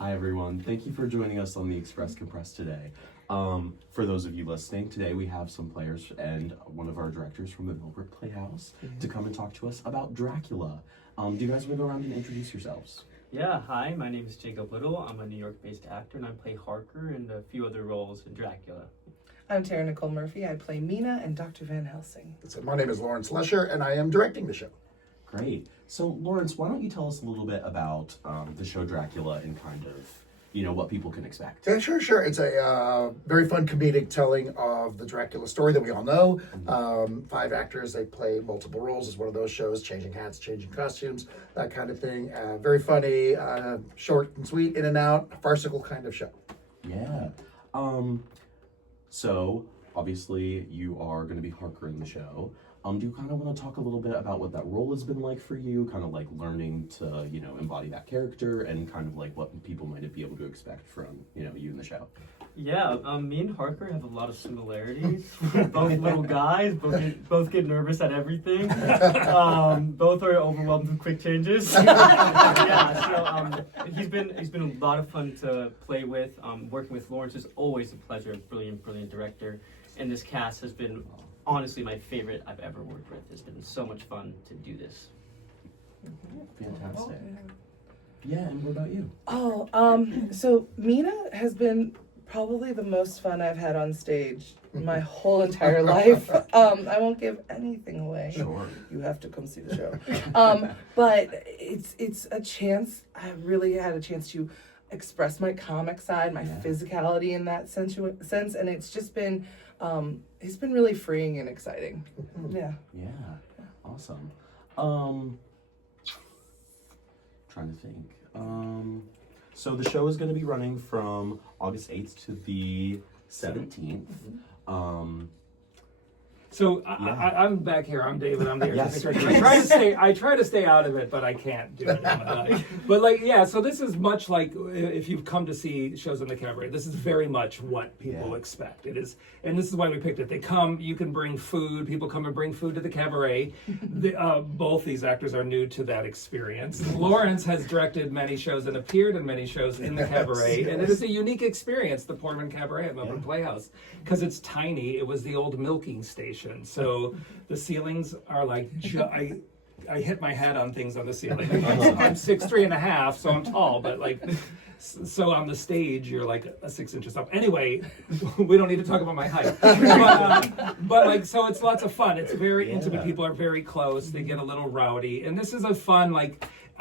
Hi everyone, thank you for joining us on the Express Compress today. For those of you listening, today we have some players and one of our directors from the Millbrook Playhouse to come and talk to us about Dracula. Do you guys want to go around and introduce yourselves? Yeah, hi, my name is Jacob Little. I'm a New York-based actor and I play Harker and a few other roles in Dracula. I'm Tara Nicole Murphy. I play Mina and Dr. Van Helsing. So my name is Lawrence Lesher, and I am directing the show. Great. So Lawrence, why don't you tell us a little bit about the show Dracula and kind of, what people can expect? Yeah, sure. It's a very fun comedic telling of the Dracula story that we all know. 5 actors, they play multiple roles. It's one of those shows, changing hats, changing costumes, that kind of thing. Very funny, short and sweet, in and out, farcical kind of show. Yeah. So, obviously, you are going to be Harker in the show. Do you kind of want to talk a little bit about what that role has been like for you, kind of like learning to, embody that character and kind of like what people might be able to expect from, you in the show? Yeah, me and Harker have a lot of similarities. We're both little guys, both get nervous at everything. Both are overwhelmed with quick changes. He's been a lot of fun to play with. Working with Lawrence is always a pleasure. Brilliant director. And this cast has been honestly my favorite I've ever worked with. It's been so much fun to do this. Fantastic. Yeah, and what about you? So Mina has been probably the most fun I've had on stage my whole entire life. I won't give anything away. Sure. You have to come see the show. But it's a chance. I really had a chance to express my comic side, my physicality in that sense, and it's just been it's been really freeing and exciting. Yeah. Yeah. Awesome. Trying to think. So the show is going to be running from August 8th to the 17th. So I'm back here. I'm David. I'm the Yes. artistic director. I try to stay out of it, but I can't do it. So this is much like if you've come to see shows in the cabaret. This is very much what people expect. It is, and this is why we picked it. They come. You can bring food. People come and bring food to the cabaret. Both these actors are new to that experience. Lawrence has directed many shows and appeared in many shows in the cabaret, and it is a unique experience. The Poorman Cabaret at Millbrook Playhouse, because it's tiny. It was the old milking station. So the ceilings are like, I hit my head on things on the ceiling. I'm 6'3.5", so I'm tall, but so on the stage, you're like 6 inches up. Anyway, we don't need to talk about my height. So it's lots of fun. It's very intimate. People are very close. They get a little rowdy. And this is a fun,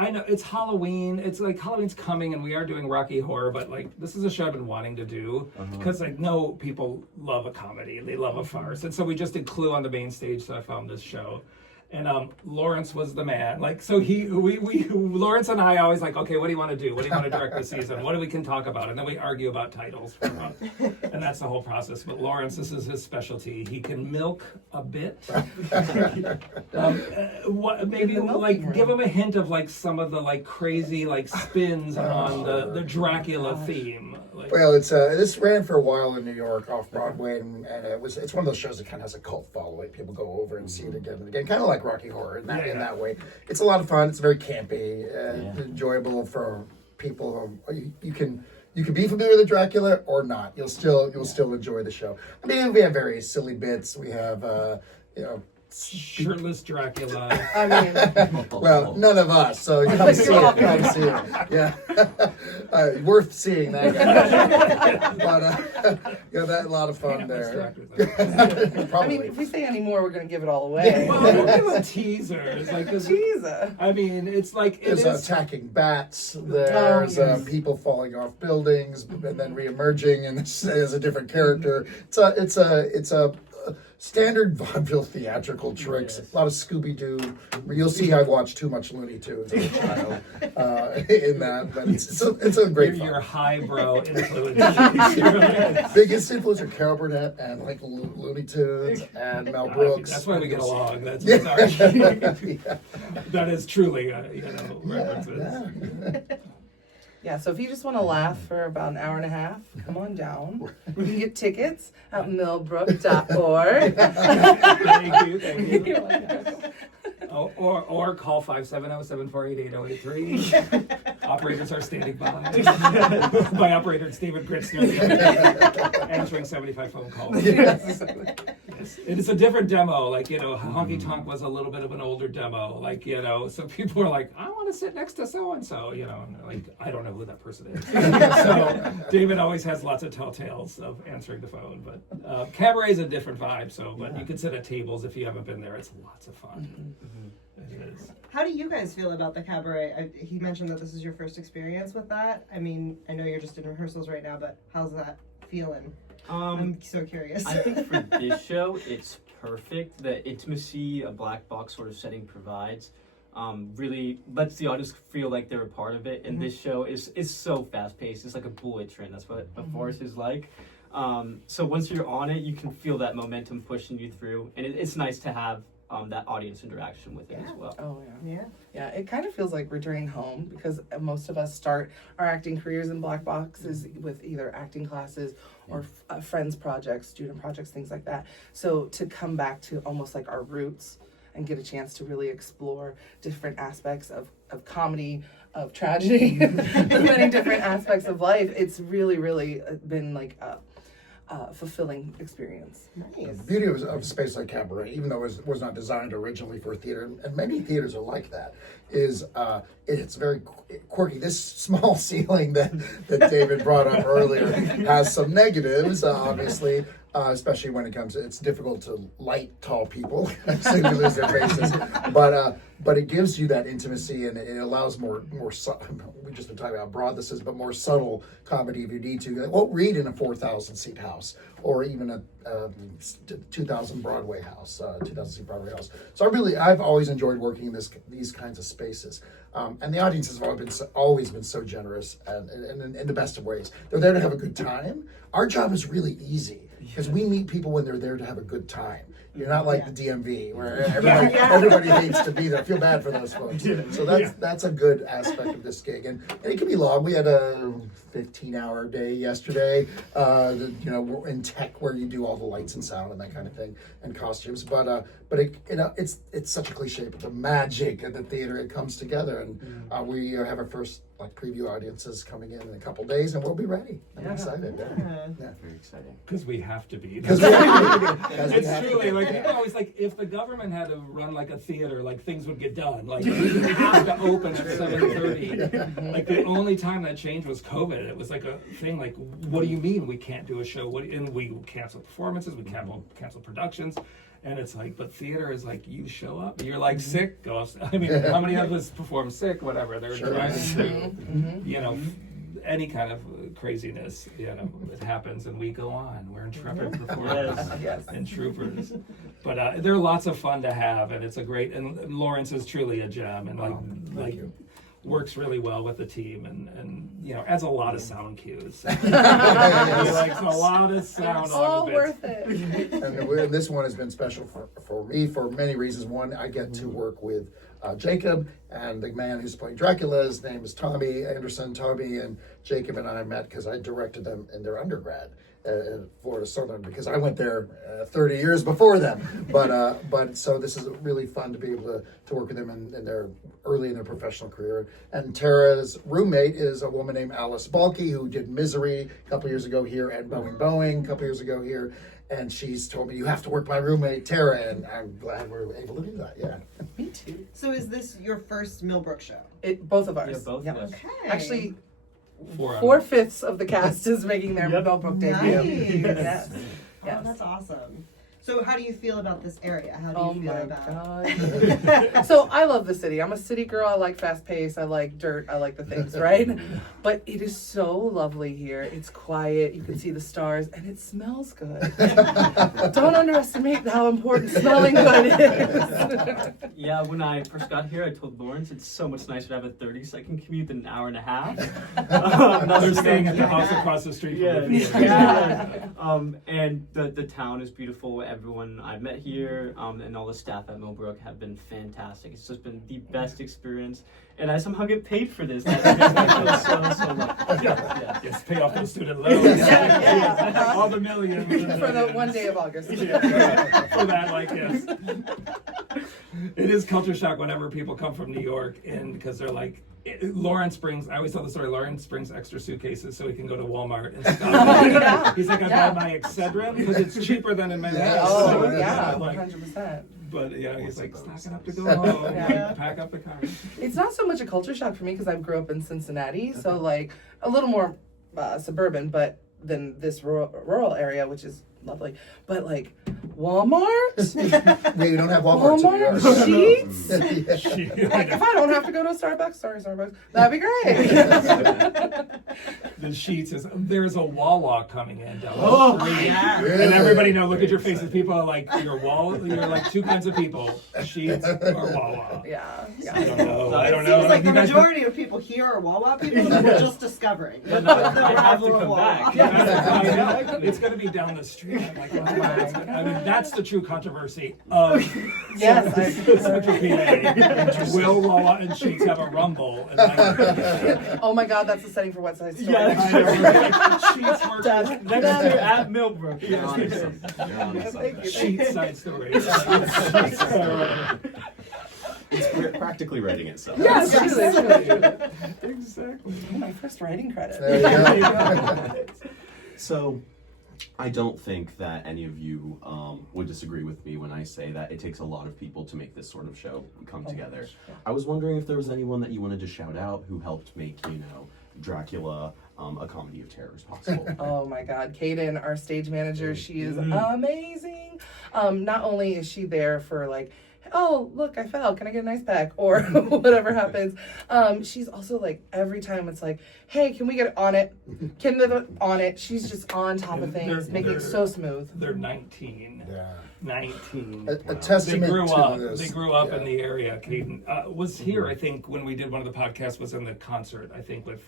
I know it's Halloween. It's like Halloween's coming and we are doing Rocky Horror, but this is a show I've been wanting to do because I know people love a comedy. They love a farce. And so we just did Clue on the main stage, so I found this show. And Lawrence was the man. Lawrence and I always okay, what do you want to do? What do you want to direct this season? What do we can talk about? And then we argue about titles for a month. And that's the whole process. But Lawrence, this is his specialty. He can milk a bit. Give him a hint of some of the crazy spins on the Dracula theme. Well, this ran for a while in New York off Broadway, and it's one of those shows that kind of has a cult following. People go over and see it again and again, kind of like Rocky Horror in that way. It's a lot of fun. It's very campy, enjoyable for people. You can be familiar with Dracula or not. You'll still enjoy the show. I mean, we have various silly bits. We have shirtless Dracula. I mean, well, none of us. So come see it. Come see it. Yeah, worth seeing that. But that's a lot of fun there. I mean, if we say any more, we're going to give it all away. Well, we'll give a teaser. It's teaser. I mean, it's there's attacking bats. There's people falling off buildings and then reemerging, and this is a different character. It's a standard vaudeville theatrical tricks. A lot of Scooby-Doo. You'll see I've watched too much Looney Tunes as a child in that, but it's a great fun. Your highbrow influence. Biggest influence are Carol Burnett and Looney Tunes and Mel Brooks. That's why we get along. That's that is truly references. Yeah, so if you just want to laugh for about an hour and a half, come on down. You can get tickets at millbrook.org. Thank you. You're welcome. Or call 570-748-8083. Operators are standing by. By operator Stephen Kritzner, answering 75 phone calls. Yes. It's a different demo. Like, Honky Tonk was a little bit of an older demo. Like, so people are like, I want to sit next to so-and-so, and they're like, I don't know who that person is. So David always has lots of telltales of answering the phone. But cabaret is a different vibe. But you can sit at tables if you haven't been there. It's lots of fun. It is. How do you guys feel about the cabaret? He mentioned that this is your first experience with that. I mean, I know you're just in rehearsals right now, but how's that feeling? I'm so curious. I think for this show, it's perfect. The intimacy a black box sort of setting provides really lets the audience feel like they're a part of it. And this show is so fast paced. It's like a bullet train. That's what a forest is like. So once you're on it, you can feel that momentum pushing you through, and it's nice to have that audience interaction with it as well. Oh Yeah. yeah. It kind of feels like returning home because most of us start our acting careers in black boxes with either acting classes or friends projects, student projects, things like that. So to come back to almost like our roots and get a chance to really explore different aspects of comedy, of tragedy, many different aspects of life, it's really, really been like a fulfilling experience. Nice. The beauty of a space like Cabaret, even though it was not designed originally for theater, and many theaters are like that, is it's very quirky. This small ceiling that David brought up earlier has some negatives, obviously, especially when it comes to, it's difficult to light tall people, so you lose their faces. But it gives you that intimacy, and it allows more we just been talking about how broad this is, but more subtle comedy if you need to. It won't read in a 4,000 seat house or even a 2,000 Broadway house, 2,000 seat Broadway house. So I've always enjoyed working in these kinds of spaces. And the audiences have always been so generous and in the best of ways. They're there to have a good time. Our job is really easy because we meet people when they're there to have a good time. You're not like the DMV where everybody hates to be there. I feel bad for those folks. So that's a good aspect of this gig, and it can be long. We had a 15-hour day yesterday. In tech where you do all the lights and sound and that kind of thing and costumes. But it's such a cliche. But the magic of the theater, it comes together, and we have our first preview audiences coming in a couple days, and we'll be ready. I'm excited. Yeah. Very exciting. Because we have to be. Because It's truly people always if the government had to run like a theater, things would get done. We have to open at 7:30. The only time that changed was COVID. It was like a thing. What do you mean we can't do a show? And we cancel performances. We cancel productions. And it's but theater is you show up, you're sick. I mean, how many of us perform sick? Whatever they're trying to do, any kind of craziness, it happens, and we go on. We're intrepid performers and troopers. But they're lots of fun to have, and it's a great. And Lawrence is truly a gem, and works really well with the team, and adds a lot of sound cues. He likes a lot of sound. It's all worth it. And this one has been special for me for many reasons. One, I get to work with Jacob, and the man who's playing Dracula, his name is Tommy Anderson. Tommy and Jacob and I met because I directed them in their undergrad at Florida Southern, because I went there 30 years before them. But so this is really fun to be able to work with them in their early in their professional career. And Tara's roommate is a woman named Alice Balke, who did Misery a couple years ago here, and Boeing a couple years ago here. And she's told me, you have to work with my roommate Tara, and I'm glad we're able to do that. Yeah. Me too. So is this your first Millbrook show? Both of ours. Yeah, both of us. Okay. Actually, 4/5 of the cast is making their Millbrook debut. Nice. Yes. Oh, that's awesome. So how do you feel about this area? How do you feel about God. So I love the city. I'm a city girl. I like fast pace. I like dirt. I like the things, right? But it is so lovely here. It's quiet. You can see the stars, and it smells good. Don't underestimate how important smelling good is. Yeah, when I first got here, I told Lawrence it's so much nicer to have a 30-second commute than an hour and a half. They're staying at the house across the street from the theater. And the town is beautiful. Everyone I've met here and all the staff at Millbrook have been fantastic. It's just been the best experience, and I somehow get paid for this. That makes me feel so lucky. Yes, pay off those student loans. All the millions. For the one day of August. For that, yes. It it is culture shock whenever people come from New York, and because they're like, Lawrence brings, I always tell the story, Lawrence brings extra suitcases so he can go to Walmart and stuff. He's like, I bought my Excedrin because it's cheaper than in Manhattan. Oh, yeah, Like, 100%. but he's like, stocking up to go home, Yeah. pack up the car. It's not so much a culture shock for me because I grew up in Cincinnati, so like a little more suburban, but than this rural area, which is lovely. But like Walmart, We don't have Walmart. Walmart sheets. Yeah. Like if I don't have to go to a Starbucks, sorry Starbucks, that'd be great. The Sheets is, there's a Wawa coming in down Oh, the street. yeah. Really? And everybody know, look at your faces. People are like, you're like two kinds of people, Sheets or Wawa. Yeah, I don't yeah. know. I It don't seems know. like the You guys- majority of people here are Wawa people that we're just discovering. But no, The I have to arrival of come Wawa. back. I know. It's going to be down the street. I'm like, oh my God. I mean, that's the true controversy of Yes, Central PA. Will Wawa and Sheets have a rumble? And oh my God, that's the setting for West Side Story. Yeah. Sheets work. Next year at Millbrook. You're onto something. You're onto something. Thank you. Sheets side story. It's practically writing itself. Yes, truly. Exactly. Oh, my first writing credit. There you go. So, I don't think that any of you would disagree with me when I say that it takes a lot of people to make this sort of show come together. I was wondering if there was anyone that you wanted to shout out who helped make, Dracula a comedy of terrors possible. Oh my God, Kaden, our stage manager, she is amazing. Not only is she there for like, oh look, I fell, can I get an ice pack or whatever happens. She's also like every time it's like, hey, can we get on it? Can the on it? She's just on top of things, making it so smooth. They're 19. Yeah. 19. A They testament grew to up. this. They grew up in Yeah. the area. Caden was here, I think, when we did one of the podcasts. Was in the concert, I think, with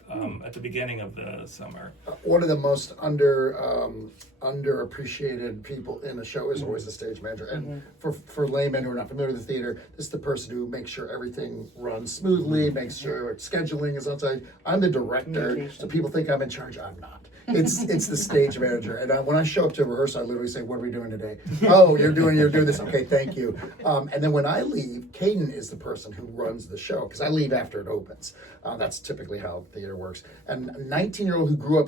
at the beginning of the summer. One of the most underappreciated people in the show is always the stage manager. And for laymen who are not familiar with the theater, this is the person who makes sure everything runs smoothly, makes sure scheduling is on time. I'm the director, so people think I'm in charge. I'm not. It's the stage manager. And when I show up to rehearsal, I literally say, "What are we doing today?" "Oh, you're doing this. Okay, thank you." And then when I leave, Caden is the person who runs the show because I leave after it opens. That's typically how theater works. And a 19-year-old who grew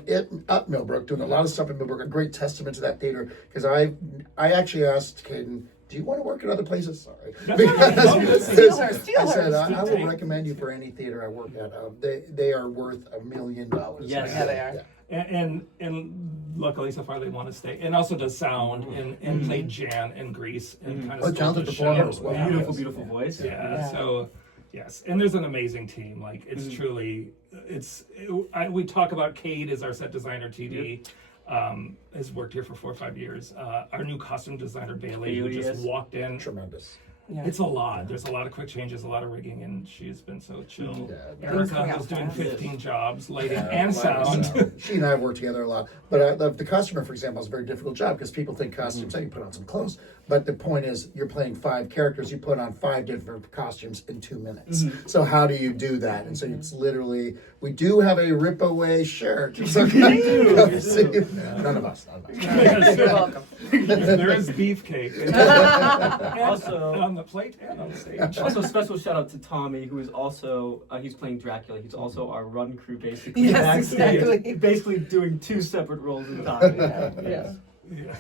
up Millbrook, doing a lot of stuff in Millbrook, a great testament to that theater. Because I actually asked Caden, "Do you want to work at other places?" Sorry. Steal her, steal I said, her. I will recommend you for any theater I work at. They are worth $1 million. Yes. Yeah, they are. And luckily so far they want to stay. And also does sound and played Jan in Grease and kind of stole talented the performer show. as well. Yeah. Beautiful, beautiful voice. Yeah, so yes, and there's an amazing team. Like it's truly, we talk about Cade as our set designer. TD has worked here for 4 or 5 years. Our new costume designer Bailey, who just yes. walked in. Tremendous. Yeah. It's a lot. There's a lot of quick changes, a lot of rigging, and she's been so chill. Yeah. Erica coming out was doing fast. 15 jobs, lighting and Lighting sound. She and I have worked together a lot. But the costumer, for example, is a very difficult job because people think costumes, you put on some clothes. But the point is, you're playing 5 characters. You put on 5 different costumes in 2 minutes. So how do you do that? And so it's literally, we do have a rip-away shirt. So none of us. You're welcome. There is beefcake. Also- on the plate and on the stage. Also, a special shout out to Tommy, who is also he's playing Dracula. He's also our run crew, basically. Yes, backstage, exactly. basically doing 2 separate roles in time. Yeah. Yeah.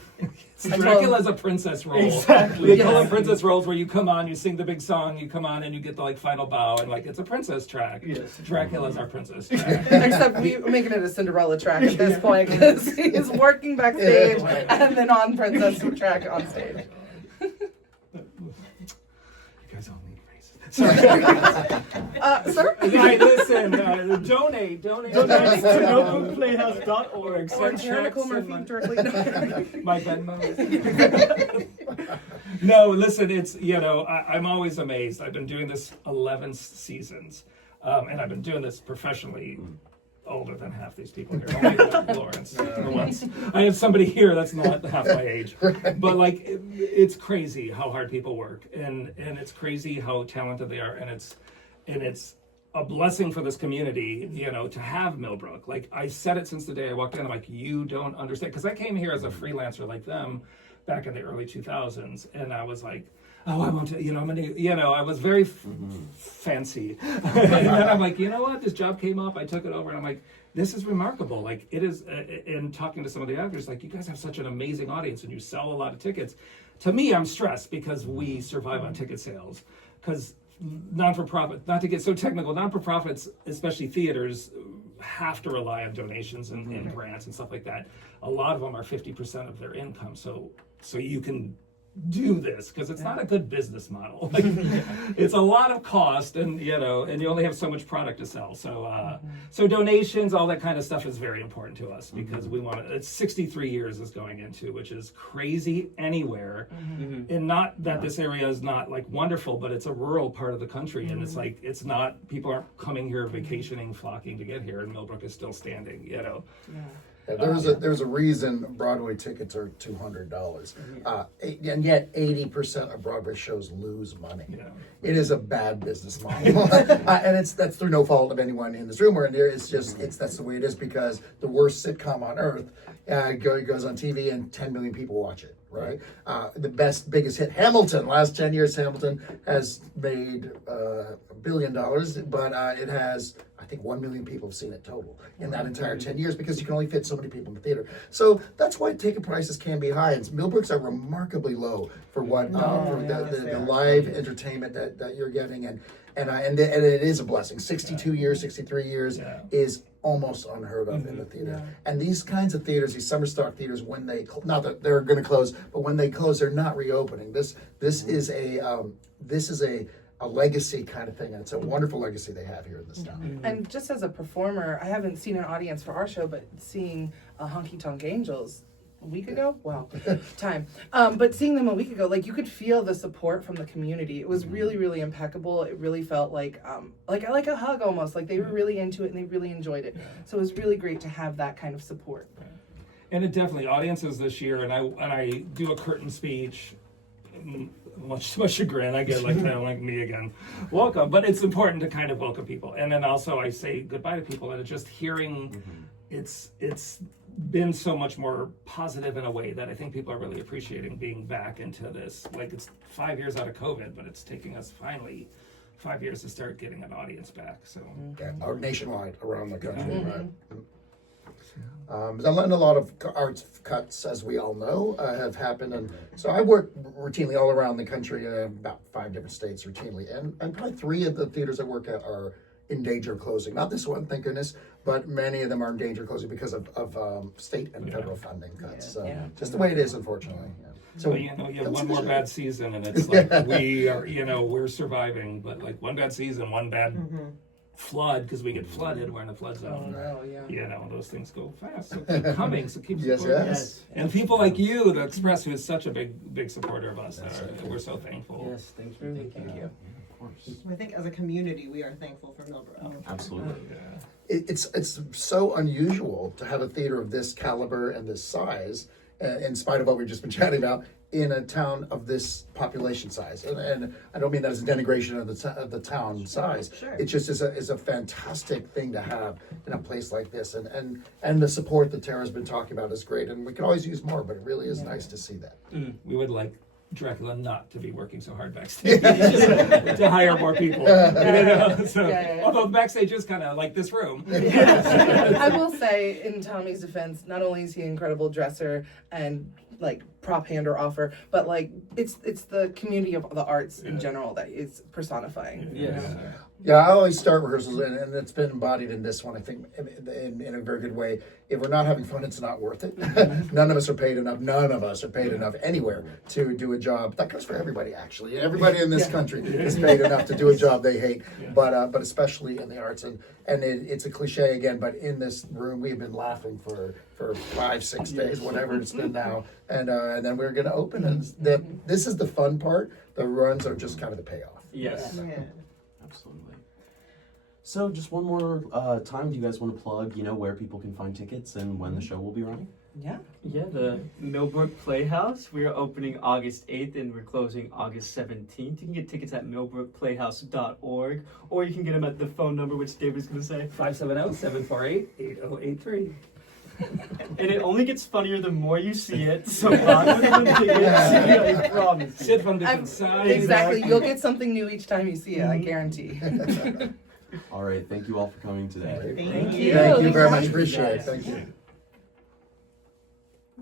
Dracula's a princess role. Exactly. They call Yes. them princess roles where you come on, you sing the big song, you come on and you get the final bow and it's a princess track. Yes. Dracula's our princess track. Except we're making it a Cinderella track at this point because he is working backstage and then on Princess track on stage. You guys all need raises. Sir? Right, listen, donate to millbrookplayhouse.org. Or Send Jericho checks Murphy and directly. my Venmo. No, listen, it's, I'm always amazed. I've been doing this 11 seasons, and I've been doing this professionally older than half these people here. Only Lawrence. For once. I have somebody here that's not half my age. But it's crazy how hard people work, and it's crazy how talented they are, and it's a blessing for this community, to have Millbrook. I said it since the day I walked in. I'm like, you don't understand, because I came here as a freelancer like them back in the early 2000s, and I was like, oh, I want to, I'm gonna, I was very fancy. And then I'm like, you know what? This job came up. I took it over, and I'm like, this is remarkable. Like, it is. In talking to some of the actors, like, you guys have such an amazing audience, and you sell a lot of tickets. To me, I'm stressed because we survive on ticket sales. Because non-for-profit, not to get so technical, non-for-profits, especially theaters, have to rely on donations and grants and stuff like that. A lot of them are 50% of their income. So you can do this because it's not a good business model. Like, it's a lot of cost, and you only have so much product to sell. So so donations, all that kind of stuff is very important to us because we want to. It's 63 years is going into, which is crazy anywhere, and not that this area is not like wonderful, but it's a rural part of the country, and it's like it's not, people aren't coming here vacationing, flocking to get here, and Millbrook is still standing. Yeah, there's a reason Broadway tickets are $200, and yet 80% of Broadway shows lose money. Yeah. It is a bad business model, and that's through no fault of anyone in this room or in there. It's just that's the way it is because the worst sitcom on earth goes on TV and 10 million people watch it. Right, the biggest hit, Hamilton. Last 10 years, Hamilton has made $1 billion, but it has, I think, 1 million people have seen it total in that entire 10 years because you can only fit so many people in the theater. So that's why ticket prices can be high, and Millbrooks are remarkably low for what for the live entertainment that you're getting, and it is a blessing. 62 years, 63 years is almost unheard of in the theater. And these kinds of theaters, these summer stock theaters, when they not that they're going to close, but when they close, they're not reopening. This is a legacy kind of thing, and it's a wonderful legacy they have here in this town. And just as a performer, I haven't seen an audience for our show, but seeing Honky Tonk Angels a week ago, wow, time. But seeing them a week ago, like, you could feel the support from the community. It was really, really impeccable. It really felt like a hug almost. Like they were really into it and they really enjoyed it. So it was really great to have that kind of support. And it definitely, audiences this year, and I do a curtain speech. Much to my chagrin, I get like me again. Welcome, but it's important to kind of welcome people, and then also I say goodbye to people, and it's just hearing. It's been so much more positive in a way that I think people are really appreciating being back into this. Like, it's 5 years out of COVID, but it's taking us finally 5 years to start getting an audience back. So Or nationwide around the country, right? And a lot of arts cuts, as we all know, have happened, and so I work routinely all around the country, about 5 different states routinely, and probably 3 of the theaters I work at are in danger of closing. Not this one, thank goodness, but many of them are in danger of closing because of state and federal funding cuts. So just the way it is, unfortunately. So you have one more bad season, and it's like we are, we're surviving, but like one bad season, one bad flood, because we get flooded, we're in a flood zone. Those things go fast. So keep coming, so keep supporting us. And people like you, the Express, who is such a big supporter of us, we're so thankful. Yes, thank you. Thank you. I think as a community, we are thankful for Millbrook. Absolutely. It's so unusual to have a theater of this caliber and this size, in spite of what we've just been chatting about, in a town of this population size. And I don't mean that as a denigration of the town size. Sure. It just is a fantastic thing to have in a place like this. And the support that Tara's been talking about is great. And we could always use more, but it really is nice to see that. We would like Dracula not to be working so hard backstage to hire more people. Although backstage is kind of like this room. I will say, in Tommy's defense, not only is he an incredible dresser and like prop hand or offer, but like it's the community of the arts in general that is personifying. Yeah, I always start rehearsals, and it's been embodied in this one, I think, in a very good way. If we're not having fun, it's not worth it. None of us are paid enough. None of us are paid enough anywhere to do a job. That goes for everybody, actually. Everybody in this country is paid enough to do a job they hate, but especially in the arts. And it's a cliche again, but in this room, we've been laughing for 5-6 days, whatever it's been now. And then we're going to open, and this is the fun part. The runs are just kind of the payoff. Yes. Absolutely. So just one more time, do you guys want to plug, where people can find tickets and when the show will be running? Yeah. Yeah, the Millbrook Playhouse. We are opening August 8th and we're closing August 17th. You can get tickets at millbrookplayhouse.org, or you can get them at the phone number, which David's going to say. 570-748-8083. And it only gets funnier the more you see it. So lock with them until you see it, I promise. Sit from different I'm- sides. Exactly. You'll get something new each time you see it, I guarantee. All right, thank you all for coming today. Thank you. Thank you Thank very you. much. Appreciate it. Thank you.